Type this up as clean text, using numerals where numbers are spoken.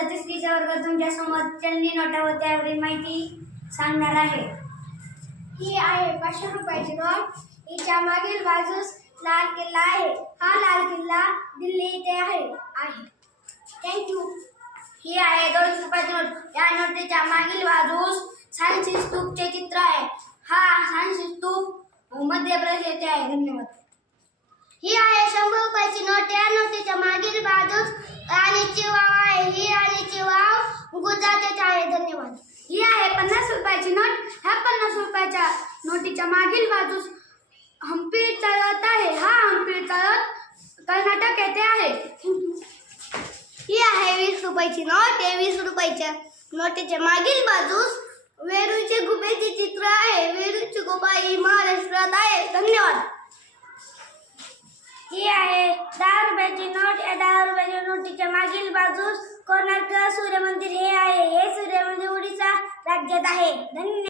तिसरीचा वर्ग तुमच्या समोर चलनी नोटा व त्यावरील माहिती सांगणार आहे. ही आहे 500 रुपयाची नोट. हिच्या मागील बाजूस लाल किल्ला आहे. हा लाल किल्ला दिल्ली येथे आहे. थँक्यू. ही आहे 200 रुपयाची नोट. या नोटेच्या मागील बाजूस सांची स्तूपचे चित्र आहे. हा सांची स्तूप मध्य प्रदेश येथे आहे. धन्यवाद. ही आहे 100 रुपयाची नोट. या नोटेच्या मागील बाजूस राणीची वाव आहे. ही राणीची वाव गुजरात येथे आहे. धन्यवाद. ही आहे 50 रुपयाची नोट. ह्या 50 रुपयाच्या नोटीच्या मागील बाजूस हम्पी तळ्यात आहे. हा हम्पी तळ्यात कर्नाटक येथे आहे. ही आहे 20 रुपयाची नोट. या 20 रुपयाच्या नोटेच्या मागील बाजूस वेरूळचे गुफेचे चित्र आहे. वेरूळची गुफा ही महाराष्ट्रात आहे. धन्यवाद. ही आहे 10 रुपयाची नोट. या 10 रुपयाच्या नोटीच्या मागील बाजूस कोणार्क सूर्य मंदिर हे आहे. हे सूर्य मंदिर ओडिशा राज्यात आहे. धन्यवाद.